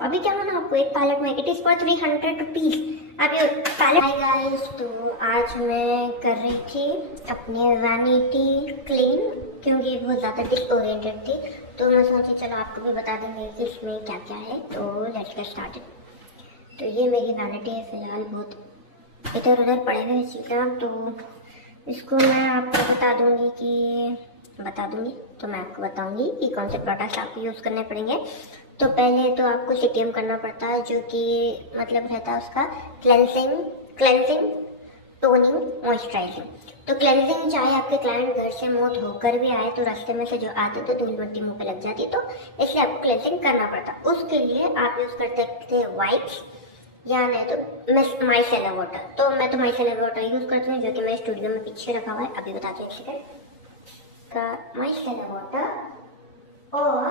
अभी क्या होना आपको एक पैलेट में इट इज फॉर 300 रुपीज। अब ये पैलेट। हाय गाइस, तो आज मैं कर रही थी अपने वैनिटी क्लीन क्योंकि बहुत ज़्यादा डिसओरिएंटेड थी, तो मैं सोची चलो आपको भी बता देंगे कि इसमें क्या क्या है। तो लेट्स गेट स्टार्टेड। तो ये मेरी वैनिटी है, फिलहाल बहुत इधर उधर पड़े हुए चीज़ें, तो इसको मैं आपको बता दूंगी तो मैं आपको बताऊंगी कि कौन से प्रोडक्ट्स आपको यूज़ करने पड़ेंगे। तो पहले तो आपको सीटीएम करना पड़ता है, जो कि मतलब रहता है उसका क्लेंजिंग टोनिंग मॉइस्चराइजिंग। तो क्लेंजिंग चाहे आपके क्लाइंट घर से मुंह धोकर भी आए तो रास्ते में से जो आते तो धूल मिट्टी मुंह पे लग जाती, तो इसलिए आपको क्लेंजिंग करना पड़ता। उसके लिए आप यूज़ कर सकते हैं वाइप्स या नहीं तो माइसेलर वाटर। तो मैं तो माइसेलर वाटर यूज़ करती हूँ, जो कि मेरे स्टूडियो में पीछे रखा हुआ है, अभी बताती हूँ सेकंड का। माइसेलर वाटर और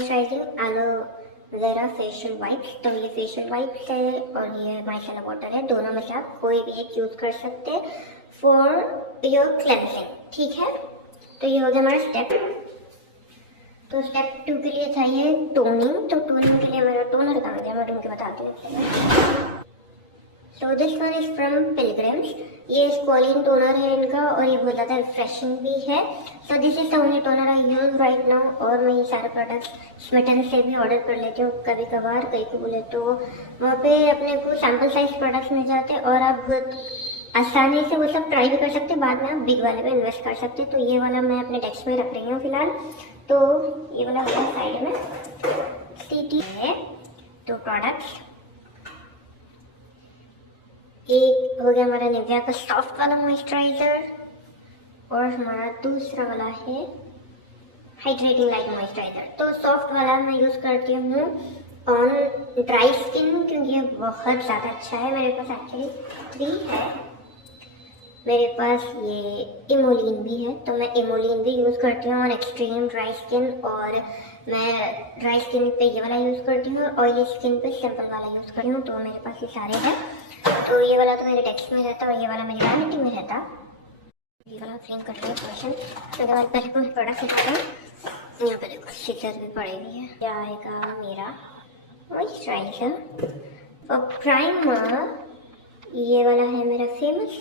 एलोवेरा फेशियल वाइप्स। तो ये फेशियल वाइप्स है और ये माइसेलर वाटर है, दोनों में से आप कोई भी एक यूज़ कर सकते हैं फॉर योर क्लेंजिंग, ठीक है। तो ये हो गया हमारा स्टेप। तो स्टेप 2 के लिए चाहिए टोनिंग। तो टोनिंग के लिए मेरा टोनर कहाँ गया, मैं ढूंढ के बताती हूँ। तो this one is from pilgrims. ये स्क्वालिन टोनर है इनका और ये बहुत ज़्यादा रिफ्रेशिंग भी है। तो this is the only toner I use right now. और मैं ये सारे प्रोडक्ट्स स्मिटन से भी ऑर्डर कर लेती हूँ कभी कभार, कहीं को बोले तो वहाँ पे अपने को सैम्पल साइज प्रोडक्ट्स मिल जाते हैं और आप बहुत आसानी से वो सब ट्राई भी कर सकते हैं, बाद में आप बिग वाले में इन्वेस्ट कर सकते हैं। तो ये वाला मैं अपने डेस्क में रख रही हूँ फिलहाल। तो ये वाला होगा साइड में सीटी है। तो प्रोडक्ट्स एक हो गया हमारा निविया का सॉफ्ट वाला मॉइस्चराइजर और हमारा दूसरा वाला है हाइड्रेटिंग लाइट मॉइस्चराइजर। तो सॉफ्ट वाला मैं यूज़ करती हूँ ऑन ड्राई स्किन क्योंकि ये बहुत ज़्यादा अच्छा है। मेरे पास एक्चुअली 3 है, मेरे पास ये इमोलिन भी है, तो मैं इमोलिन भी यूज़ करती हूँ ऑन एक्सट्रीम ड्राई स्किन, और मैं ड्राई स्किन पे ये वाला यूज़ करती हूँ, ऑयली स्किन पे सिंपल वाला यूज़ करती हूँ। तो मेरे पास ये सारे हैं। तो ये वाला तो मेरे डेस्क में रहता और ये वाला मेरी वैनिटी में रहता। ये वाला क्लीन कर रही पोर्शन। उसके बाद पहले कोई प्रोडक्ट निकालते हैं। यहाँ पे देखो सीजर भी पड़े हुए हैं। क्या आएगा मेरा मॉइस्चराइजर और प्राइमर। ये वाला है मेरा फेमस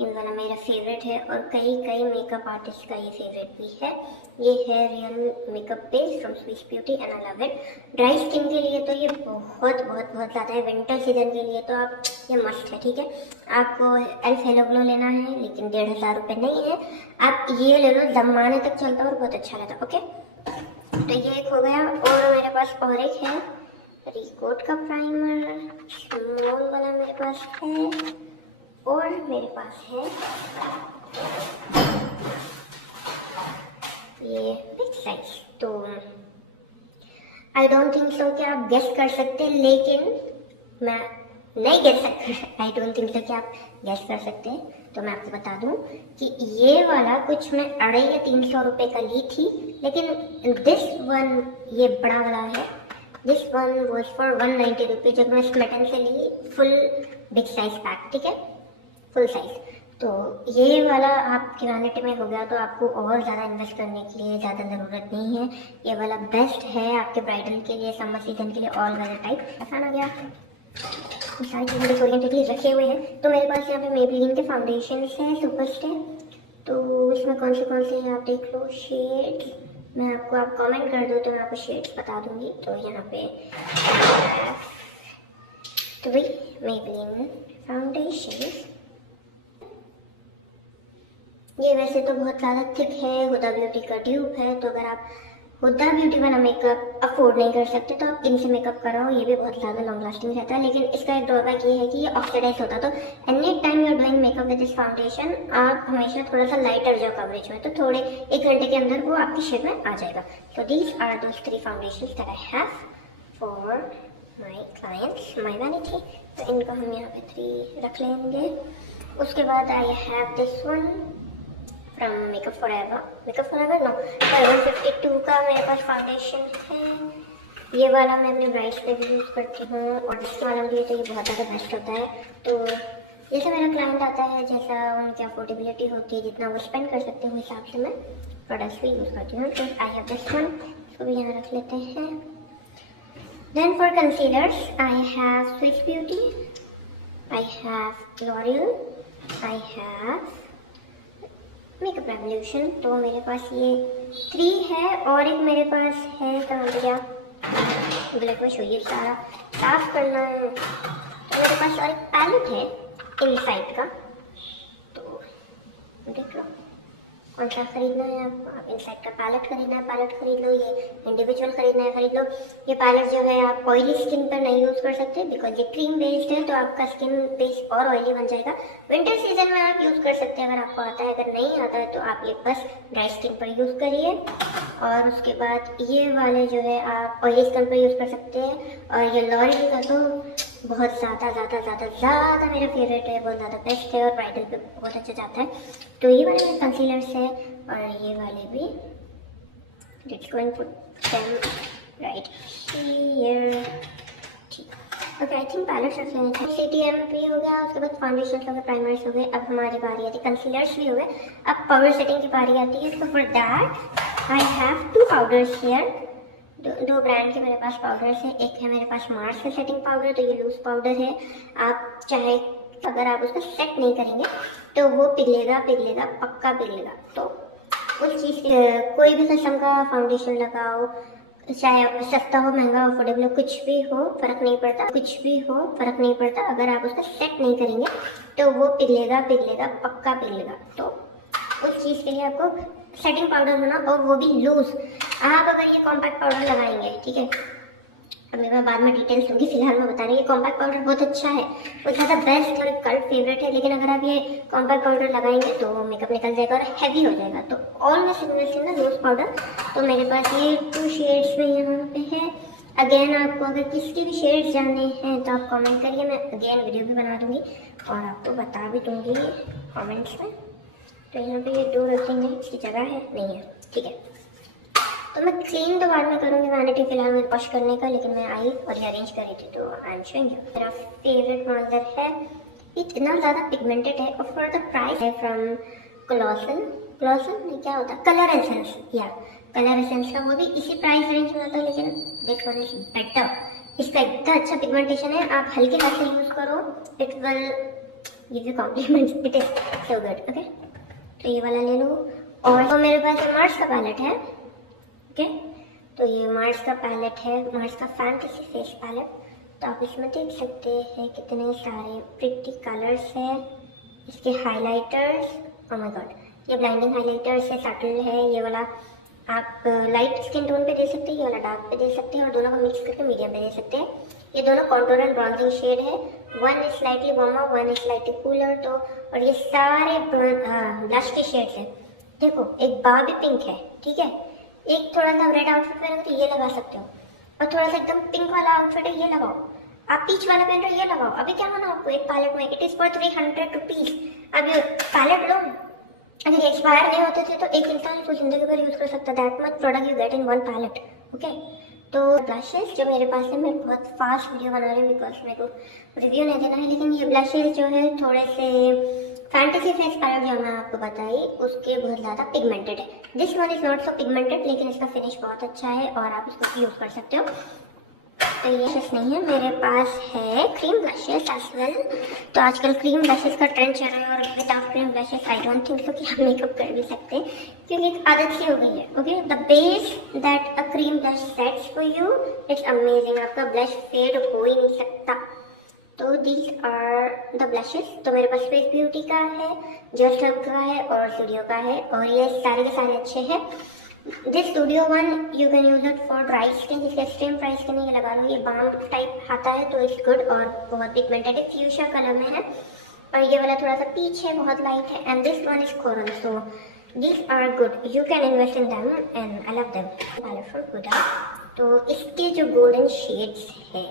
ये वाला मेरा फेवरेट है और कई मेकअप आर्टिस्ट का ये फेवरेट भी है। ये है real makeup base from Swiss beauty and I love it. Dry skin के लिए तो ये बहुत ज़्यादा है, विंटर सीजन के लिए तो आप ये मस्ट है, ठीक है। आपको एल्फ हेलो ग्लो लेना है लेकिन 1500 रुपये नहीं है, आप ये ले लो, जमाने तक चलता और बहुत अच्छा रहता, ओके। तो ये एक हो गया और मेरे पास और एक है रिकोट का प्राइमर, स्मॉल वाला मेरे पास है, और मेरे पास है ये बिग साइज। तो आई डोंट थिंक सो कि आप गेस कर सकते, लेकिन मैं नहीं गेस सकता। आई डोंट थिंक सो कि आप गेस कर सकते हैं। तो मैं आपको बता दूं कि ये वाला कुछ मैं 250 या 300 रुपये का ली थी, लेकिन दिस वन ये बड़ा वाला है, दिस वन वॉज फॉर 190 रुपये, जब मैं स्मिटन से ली फुल बिग साइज पैक, ठीक है, फुल साइज। तो ये वाला आपकी वैनिटी में हो गया तो आपको और ज़्यादा इन्वेस्ट करने के लिए ज़्यादा ज़रूरत नहीं है। ये वाला बेस्ट है आपके ब्राइडल के लिए, समर सीजन के लिए, ऑल वेदर टाइप। आसान हो गया, सारी चीज़ें ओरिएंटेडली रखे हुए हैं। तो मेरे पास यहाँ पे मेबेलिन के फाउंडेशन है सुपर स्टे। तो इसमें कौन से हैं आप देख लो शेड्स। मैं आपको, आप कमेंट कर दो तो मैं आपको शेड्स बता दूंगी। तो यहाँ पे तो वही मेबेलिन फाउंडेशन, ये वैसे तो बहुत ज़्यादा थिक है, हुदा ब्यूटी का ट्यूब है। तो अगर आप हुदा ब्यूटी वाला मेकअप अफोर्ड नहीं कर सकते तो आप इनसे मेकअप कराओ, ये भी बहुत ज़्यादा लॉन्ग लास्टिंग रहता है। लेकिन इसका एक ड्रॉबैक ये है कि ये ऑक्सीडाइज होता है। तो any time you are doing makeup with this foundation, आप हमेशा थोड़ा सा लाइटर जाओ कवरेज में, तो थोड़े 1 घंटे के अंदर वो आपकी शेड में आ जाएगा। तो these are those 3 foundation that I have for my clients, my vanity. तो इनको हम यहाँ पे 3 रख लेंगे। उसके बाद I have this one from Makeup Forever no 152 का मेरे पास फाउंडेशन है। ये वाला मैं अपने ब्राइड्स पे भी यूज़ करती हूँ और जिस वालों के लिए तो ये बहुत ज़्यादा बेस्ट होता है। तो जैसे मेरा क्लाइंट आता है, जैसा उनकी अफोर्डेबिलिटी होती है, जितना वो स्पेंड कर सकते हैं, उस हिसाब से मैं प्रोडक्ट्स भी यूज़ करती हूँ। तो आई हैव दिस वन इसको भी यहाँ रख लेते हैं। Then for concealers I have Swiss Beauty, I have L'Oreal, I have Makeup Revolution. तो मेरे पास ये 3 है और एक मेरे पास है क्या ब्लैक वॉश, ये सारा साफ करना है। तो मेरे पास और एक पैलेट है इनसाइड का, तो देख लो कौन सा खरीदना है आपको। आप इनसाइड का पैलेट खरीदना है, पैलेट खरीद लो। ये इंडिविजुअल खरीदना है, खरीद लो। ये पैलेट जो है आप ऑयली स्किन पर नहीं यूज़ कर सकते बिकॉज ये क्रीम बेस्ड है, तो आपका स्किन बेस और ऑयली बन जाएगा। विंटर सीजन में आप यूज़ कर सकते हैं अगर आपको आता है, अगर नहीं आता है तो आप ये बस ड्राई स्किन पर यूज़ करिए। और उसके बाद ये वाले जो है आप ऑयली स्किन पर यूज़ कर सकते हैं। और ये लॉरियल का तो बहुत ज़्यादा मेरा फेवरेट है, बहुत ज़्यादा बेस्ट है और ब्राइडल पे बहुत अच्छा जाता है। तो ये वाले मेरे कंसीलर्स है और ये वाले भी let's go and put them right here. ठीक, ओके आई थिंक पैलेट्स रख लेने चाहिए। CTM भी हो गया, उसके बाद फाउंडेशन हो गए, प्राइमर्स हो गए। अब हमारी बारी आती है कंसीलर्स भी हो गए, अब पाउडर सेटिंग की बारी आती है। तो for that I have 2 powders here. दो ब्रांड के मेरे पास पाउडर्स है। एक है मेरे पास मार्स का सेटिंग पाउडर, तो ये लूज पाउडर है। आप चाहे अगर आप उसको सेट नहीं करेंगे तो वो पिघलेगा पक्का पिघलेगा। तो उस चीज़ कोई भी किस्म का फाउंडेशन लगाओ, चाहे सस्ता हो महंगा हो अफोर्डेबल हो, कुछ भी हो फर्क नहीं पड़ता, अगर आप उसको सेट नहीं करेंगे तो वो पिघलेगा पक्का पिघलेगा। तो उस चीज़ के लिए आपको सेटिंग पाउडर होना, और वो भी लूज। आप अगर ये कॉम्पैक्ट पाउडर लगाएंगे, ठीक है, अभी मैं बाद में डिटेल्स दूंगी, फिलहाल मैं बता रही हूँ ये कॉम्पैक्ट पाउडर बहुत अच्छा है, बहुत ज़्यादा बेस्ट और कल्ट फेवरेट है। लेकिन अगर आप ये कॉम्पैक्ट पाउडर लगाएंगे तो मेकअप निकल जाएगा और हैवी हो जाएगा। तो almost invest in loose powder. तो मेरे पास ये 2 शेड्स में यहाँ पे है। अगेन आपको अगर किसके भी शेड्स जानने हैं तो आप कमेंट करिए, मैं अगेन वीडियो भी बना दूँगी और आपको बता भी दूँगी कॉमेंट्स में। तो यहाँ पे ये 2 रखेंगे, इसकी जगह है नहीं है, ठीक है। तो मैं क्लीन तो बाद में करूँगी वैनिटी, फिलहाल मुझे वॉश करने का, लेकिन मैं आई और ये अरेंज करी थी तो आई एम शोइंग यू। मेरा फेवरेट मॉन्जर है, इतना ज़्यादा पिगमेंटेड है और फॉर द प्राइस है फ्रॉम क्लॉसल नहीं क्या होता, कलर एसेंस, या कलर एसेंस का, वो भी इसी प्राइस रेंज में आता है। लेकिन दिस वन इज बेटर, इसका इतना अच्छा पिगमेंटेशन है, आप हल्के हाथ से यूज़ करो, it will give you compliments, it is so good. Okay, तो ये वाला ले लो। और तो मेरे पास मार्स का पैलेट है, ओके, तो ये मार्स का पैलेट है, मार्स का फैंटेसी फेस पैलेट। तो आप इसमें देख सकते हैं कितने सारे प्रिटी कलर्स हैं। इसके हाइलाइटर्स, ओह माय गॉड, ये ब्लाइंडिंग हाइलाइटर्स है, सटल है। ये वाला आप लाइट स्किन टोन पे दे सकते हैं, ये वाला डार्क पे दे सकते हैं, और दोनों को मिक्स करके मीडियम पे दे सकते हैं। ये दोनों कॉन्टूर एंड ब्रॉन्जिंग शेड है, one is slightly warmer, one is slightly cooler. तो और ये सारे ब्लश के शेड्स हैं। देखो एक बाबी पिंक है, ठीक है, एक थोड़ा सा रेड आउटफिट पहनोगे तो ये लगा सकते हो, और थोड़ा सा एकदम पिंक वाला आउटफिट है ये लगाओ। आप पीच वाला पहन रहे हो ये लगाओ। अभी क्या होना आपको एक पैलेट में, इट इज फॉर 300 रुपीज। अब ये पैलेट लो, अगर एक्सपायर नहीं होते थे तो एक इंसान इसको जिंदगी भर यूज कर सकता। That much product you get in one palette. Okay, तो ब्लशेस जो मेरे पास है, मैं बहुत फास्ट वीडियो बना रही हूँ बिकॉज मेरे को रिव्यू नहीं देना है। लेकिन ये ब्लशेस जो है थोड़े से फैंटेसी फेस पैलेट जो मैं आपको बताई उसके बहुत ज़्यादा पिगमेंटेड है। This one is not so pigmented, लेकिन इसका फिनिश बहुत अच्छा है और आप इसको यूज़ कर सकते हो। तो ये ब्लशेस नहीं है, मेरे पास है क्रीम ब्लशेस एज वेल। तो आजकल क्रीम ब्लशेस का ट्रेंड चल रहा है और without cream blushes I don't think so कि आप मेकअप कर भी सकते हैं, क्योंकि एक आदत सी हो गई है। Okay, the base that a cream blush sets for you it's amazing. आपका ब्लश फेड हो ही नहीं सकता। तो दीज आर द ब्लशेस। तो मेरे पास फेस ब्यूटी का है, जस्ट हब का है और स्टूडियो का है, और ये सारे के सारे अच्छे हैं। This studio one you can use it for dry skin, जिसका एक्सट्रीम ड्राई स्किन है, ये लगा लो। ये बाम टाइप आता है तो इट्स गुड और बहुत पिगमेंटेड है, फ्यूशिया कलर में है। और ये वाला थोड़ा सा पीच है, बहुत लाइट है। And this one is coral, so these are good, you can invest in them and I love them. Palette from Huda. तो इसके जो गोल्डन शेड्स है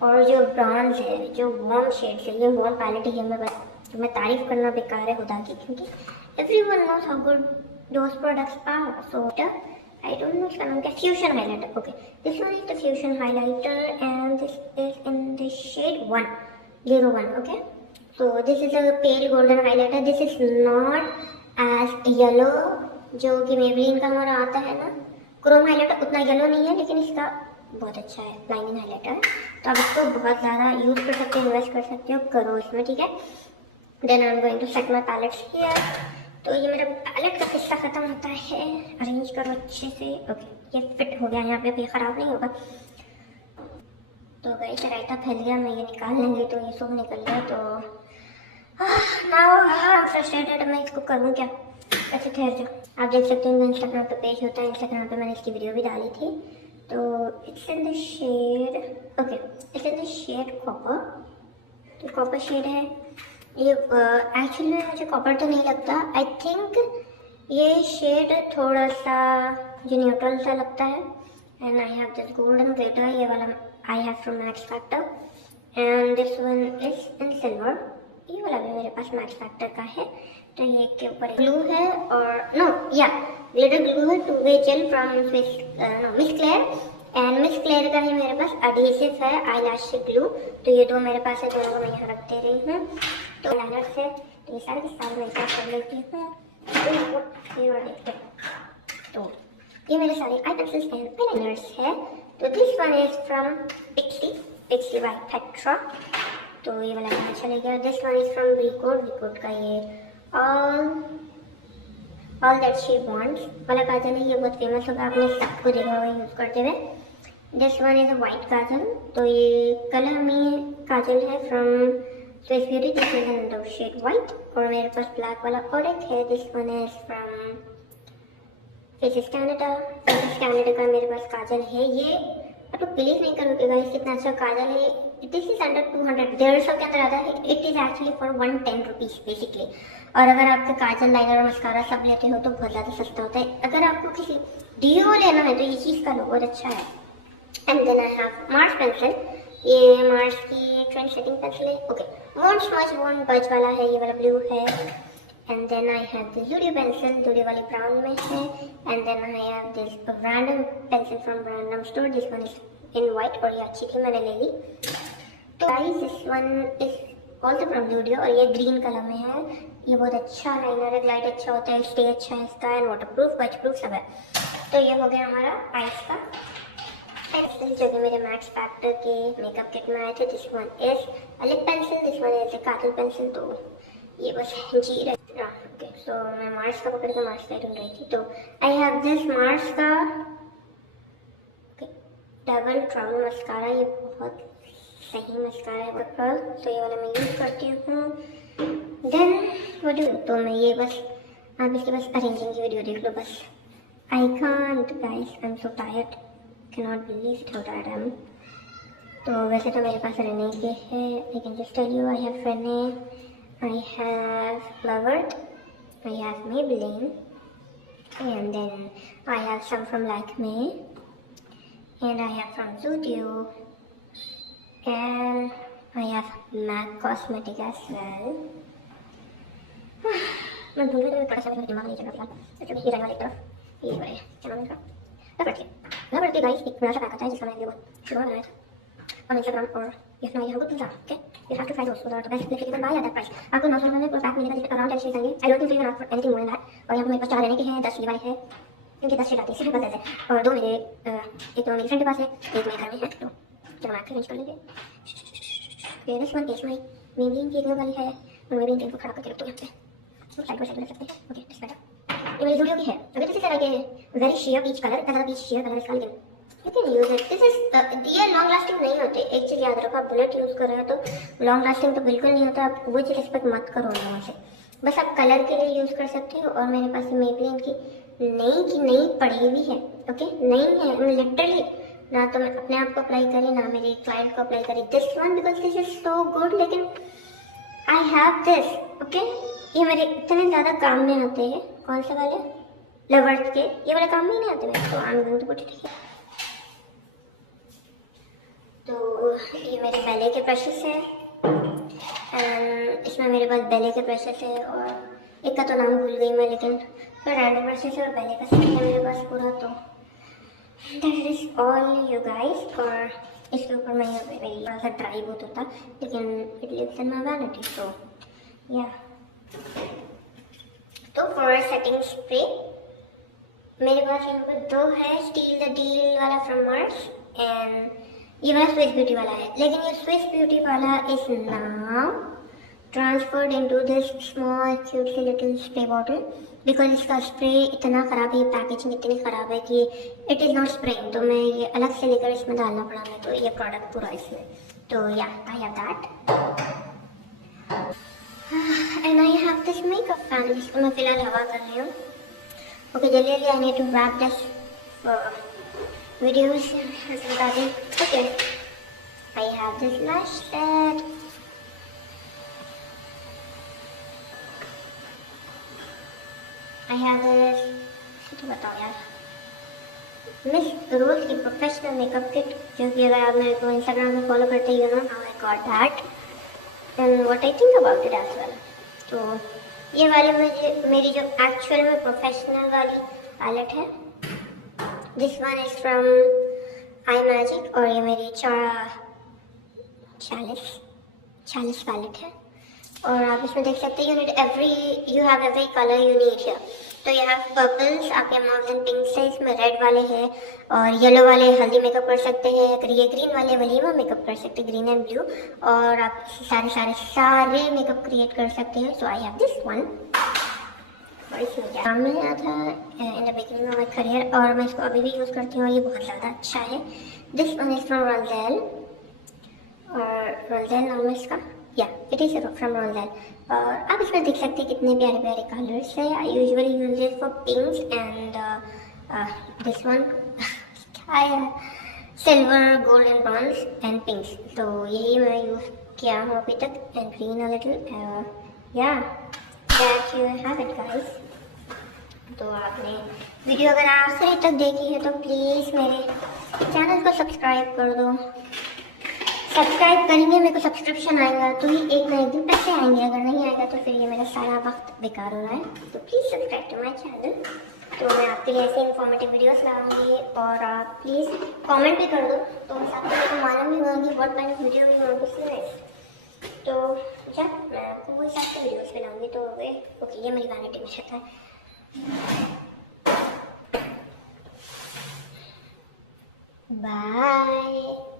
और जो ब्रॉन्ज है, जो वार्म शेड्स है, ये वार्म पैलेट ही है। मैं तारीफ करना बेकार है हुडा की, क्योंकि everyone knows how good those products are. So I don't know इसका नाम क्या, fusion highlighter. Okay, this one is the fusion highlighter and this is in the shade 101। Okay, so this is a pale golden highlighter. This is not as yellow जो कि Maybelline का हमारा आता है ना क्रोम हाइलाइटर उतना yellow नहीं है, लेकिन इसका बहुत अच्छा है लाइनिंग हाइलाइटर। तो आप इसको बहुत ज़्यादा यूज़ कर सकते हो, इन्वेस्ट कर सकते हो, करो इसमें, ठीक है। Then I am going to set my palettes here. तो ये मेरा पैलेट का किस्सा खत्म होता है, अरेंज करो अच्छे से। ओके, ये फिट हो गया यहाँ पे, ये ख़राब नहीं होगा। तो गाइस रायता फैल गया, मैं ये निकाल लेंगे तो ये सब निकल गया। तो नाउ फ्रस्ट्रेटेड, मैं इसको करूँ क्या। अच्छा ठहर जाओ, आप देख सकते हो इंस्टाग्राम पे पेज होता है, इंस्टाग्राम पे मैंने इसकी वीडियो भी डाली थी। तो it's in the shade, okay it's in the shade copper. तो कॉपर शेड है ये। एक्चुअली में मुझे कॉपर तो नहीं लगता, आई थिंक ये शेड थोड़ा सा जो न्यूट्रल सा लगता है। And I have this golden glitter, ये वाला I have from max factor, and this one is in silver. ये वाला भी मेरे पास मैक्स फैक्टर का है। तो ये के ऊपर ग्लू है, और नो या ग्लिटर ग्लू है, 2 way gel from Miss Claire, and Miss Claire का ही मेरे पास एडहेसिव है आई लैश ग्लू। तो ये दो मेरे पास है, दोनों को मैं यहाँ रख दे रही हूँ। तो लाइनर से तो ये सारे के सारे मैं इकट्ठा कर लेती हूँ। तो ये मेरे सारे आई पेंसिल्स एंड आईलाइनर्स है। तो this one is from Pixi by Petra. तो ये वाला यहाँ चले गया। This one is from Recode का ये ऑल दैट शी वांट्स वाला काजल है, ये बहुत फेमस होगा, आपने सबको देखा होगा यूज करते हुए। This one is a white kajal. तो ये कलर में काजल है from Swiss Beauty, this is in the shade white. और मेरे पास ब्लैक वाला और एक है, this one is from Faces Canada. Faces Canada का मेरे पास काजल है। ये आप तो प्लीज नहीं करोगे गाइस, इतना अच्छा काजल है। दिस इज अंडर 200, 150 के अंदर आता है। It is actually for 110 rupees basically. और अगर आपके काजल, लाइनर और मस्कारा सब लेते हो तो बहुत ज़्यादा सस्ता होता है। अगर आपको किसी डीओ लेना है तो ये चीज़ का लो, बहुत अच्छा है। And then I have Mars pencil. ये मार्स की ट्रेंड सेटिंग पेंसिल है। Okay, won't smudge won't budge वाला है, ये वाला ब्लू है। And then I have this Zudio pencil, Zudio वाली ब्राउन में है। And then I have this random pencil from random store, this one is in white, और ये अच्छी थी, मैंने ले ली। तो guys this one is also from Zudio, और ये ग्रीन कलर में है। ये बहुत अच्छा लाइनर है, ग्लाइड अच्छा होता है, स्टे अच्छा है इसका, एंड वाटर प्रूफ, बच प्रूफ सब है। तो ये हो गया हमारा आइस का पेंसिल, जो कि मेरे मैक्स फैक्टर के मेकअप किट में आए थे। This one is a lip pencil, this one is a Kajal pencil. तो ये बस जी रहे। ओके, सो मैं मार्स का पकड़ के मार्स का ढूंढ रही थी। तो आई हैव दिस मार्स का डबल ट्रबल मस्कारा, ये बहुत सही मस्कारा है पर्पल। तो ये वाला मैं यूज करती हूँ। देन वो तो मैं ये बस आप इसके बस अरेंजिंग की वीडियो देख लो बस। I can't guys, I am so tired, cannot believe how tired I am. तो वैसे तो मेरे पास रेने के है, I can just tell you, I have Renee, I have Lovert, I have Maybelline, and then I have some from Lakme, and I have from Zudio, and I have MAC Cosmetic as well. मैं भूल गई, थोड़ा सा मेरा दिमाग नहीं चल रहा था। तो ये रहने वाली तरफ ये वाले क्या नाम है, लवर्ट के गाइस एक बड़ा सा पैक आता है जिसका मैंने वो शुरू में बनाया था on Instagram, or if not, you have a good design, okay? You have to try those. Those are the best. You can buy at that price. आपको 900 में पूरा पैक मिलेगा जिसमें around 10 शेड्स आएंगे। I don't think so you can ask for anything more than that. और यहाँ पे मेरे पास 4 रहने के हैं, 10 लीवाई है, क्योंकि 10 शेड आती है सिर्फ बस ऐसे। और 2 मेरे एक तो मेरी फ्रेंड के पास है, एक मेरे घर में है। तो चलो मैं अरेंज कर लेंगे। ये this one is my Maybelline की एक वाली है, और मेबलिन को खड़ा करके रख दो यहाँ पे, साइड बाय साइड रख सकते हैं। Okay, this better. ये मेरी जूडियो की है। अगर this is like a very sheer peach colour, इतना ज़्यादा पीच शेयर कलर इसका, लेकिन you can use it. This is ये लॉन्ग लास्टिंग नहीं होते। एक चीज़ याद रखो, आप बुलेट यूज़ कर रहे हो तो लॉन्ग लास्टिंग तो बिल्कुल नहीं होता। आप वो चीज़ एक्सपेक्ट मत करो वहाँ से, बस आप कलर के लिए यूज़ कर सकते हो। और मेरे पास मेबलिन की नई पड़ी हुई है। ओके, नई है लिटरली, ना तो मैं अपने आप को अप्लाई करी, ना मेरे क्लाइंट को अप्लाई करी। This one because this is so good, लेकिन आई हैव दिस। ओके, ये मेरे इतने ज़्यादा काम में आते हैं। कौन से वाले? लवर्ट के। ये वाले काम में नहीं आते मेरे, तो I am going to put it. तो ये मेरे बैले के ब्रशेस है, इसमें मेरे पास बैले के ब्रशेस है, और एक का तो नाम भूल गई मैं, लेकिन रैंडम ब्रशेस है और बैले का सेट है मेरे पास पूरा। तो that is all you guys. और इसके ऊपर मैं मेरी थोड़ा सा ड्राई बहुत होता, लेकिन it lives in my vanity. तो या तो फॉर सेटिंग स्प्रे मेरे पास यहाँ पर 2 है, स्टील द डील वाला फ्रॉम मार्स एंड ये वाला स्विस ब्यूटी वाला है। लेकिन ये स्विस ब्यूटी वाला is now transferred into this small cute सी लिटिल स्प्रे बॉटल बिकॉज इसका स्प्रे इतना ख़राब है, पैकेजिंग इतनी ख़राब है कि इट इज़ नॉट स्प्रेइंग, तो मैं ये अलग से लेकर इसमें डालना पड़ा मैं, तो ये प्रोडक्ट पूरा इसमें, तो या I have that and I have this makeup fan जिसको मैं फिलहाल हवा कर रही हूँ। ओके जल्दी जल्दी I need to wrap this videos बता दें। Okay I have this lash set, I have this, तो बताओ यार, मिस रोज की प्रोफेशनल मेकअप किट, जो कि अगर आप मेरे को इंस्टाग्राम में फॉलो करते ही हो ना, now I got that and what I think about it as well. तो ये वाली मेरी जो एक्चुअल में प्रोफेशनल वाली पैलेट है, this one is from I magic और ये मेरी 40 पैलेट है और आप इसमें देख सकते हैं you have every colour you need here. तो यू हैव पर्पल्स, आपके मॉव्स एंड पिंक्स है, इसमें रेड वाले हैं और येलो वाले हल्दी मेकअप कर सकते हैं, ये ग्रीन वाले वलीमा मेकअप कर सकते हैं, ग्रीन एंड ब्लू, और आप सारे मेकअप क्रिएट कर सकते हैं। सो आई हैव दिस वन, और इसमें क्या काम में आया था in the beginning of my career और मैं इसको अभी भी यूज़ करती हूँ और ये बहुत ज़्यादा अच्छा है। This one is from roselle और रोजेल नाम है इसका, या इट इज फ्रॉम रोजेल और आप इसमें देख सकते हैं कितने प्यारे प्यारे कलर्स है। I usually use this for पिंक्स and this one क्या है, silver, gold and bronze and पिंक्स, तो यही मैं यूज़ किया हूँ अभी तक एंड ग्रीन अ लिटिल, या that you have it guys. तो आपने वीडियो अगर आखिरी तक देखी है तो प्लीज़ मेरे चैनल को सब्सक्राइब कर दो। सब्सक्राइब करेंगे, मेरे को सब्सक्रिप्शन आएगा तो ही एक ना एक दिन पैसे आएंगे, अगर नहीं आएगा तो फिर ये मेरा सारा वक्त बेकार हो रहा है। तो please subscribe to my channel, तो मैं आपके लिए ऐसे इंफॉर्मेटिव वीडियोस लाऊंगी और आप प्लीज़ कमेंट भी कर दो तो साथ में मेरे को मालूम भी होगी व्हाट काइंड ऑफ वीडियो भी होंगे सी नेक्स्ट। तो जब मैं आपको वो हिसाब से वीडियोस भी लाऊंगी तो वे ओके, ये मेरी वैनिटी में रहता है। बाय।